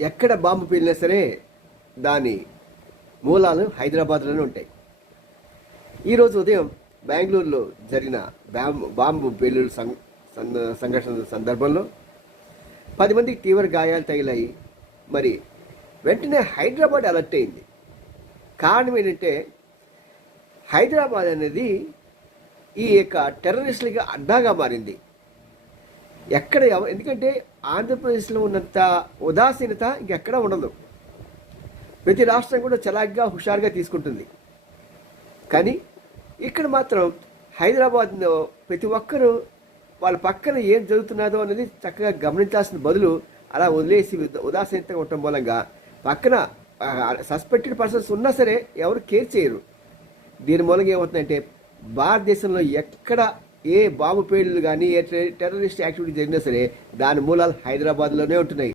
ఎక్కడ బాంబు పేలినా సరే దాని మూలాలు హైదరాబాద్లోనే ఉంటాయి. ఈరోజు ఉదయం బెంగళూరులో జరిగిన బాంబు పేలుడు సంఘటన సందర్భంలో 10 మందికి తీవ్ర గాయాలు తగిలాయి. మరి వెంటనే హైదరాబాద్ అలర్ట్ అయింది. కారణం ఏంటంటే హైదరాబాద్ అనేది ఈ యొక్క టెర్రరిస్టులకి అడ్డాగా మారింది. ఎందుకంటే ఆంధ్రప్రదేశ్లో ఉన్నంత ఉదాసీనత ఇంకెక్కడా ఉండదు. ప్రతి రాష్ట్రం కూడా చలాగ్గా హుషారుగా తీసుకుంటుంది. కానీ ఇక్కడ మాత్రం హైదరాబాద్లో ప్రతి ఒక్కరూ వాళ్ళ పక్కన ఏం జరుగుతున్నదో అనేది చక్కగా గమనించాల్సిన బదులు అలా వదిలేసి ఉదాసీనతగా ఉండటం మూలంగా పక్కన సస్పెక్టెడ్ పర్సన్స్ ఉన్నా సరే ఎవరు కేర్ చేయరు. దీని మూలంగా ఏమవుతుందంటే భారతదేశంలో ఎక్కడ ఏ బాంబు పేలులు కానీ ఏ టెర్రరిస్ట్ యాక్టివిటీ జరిగినా సరే దాని మూలాలు హైదరాబాద్లోనే ఉంటున్నాయి.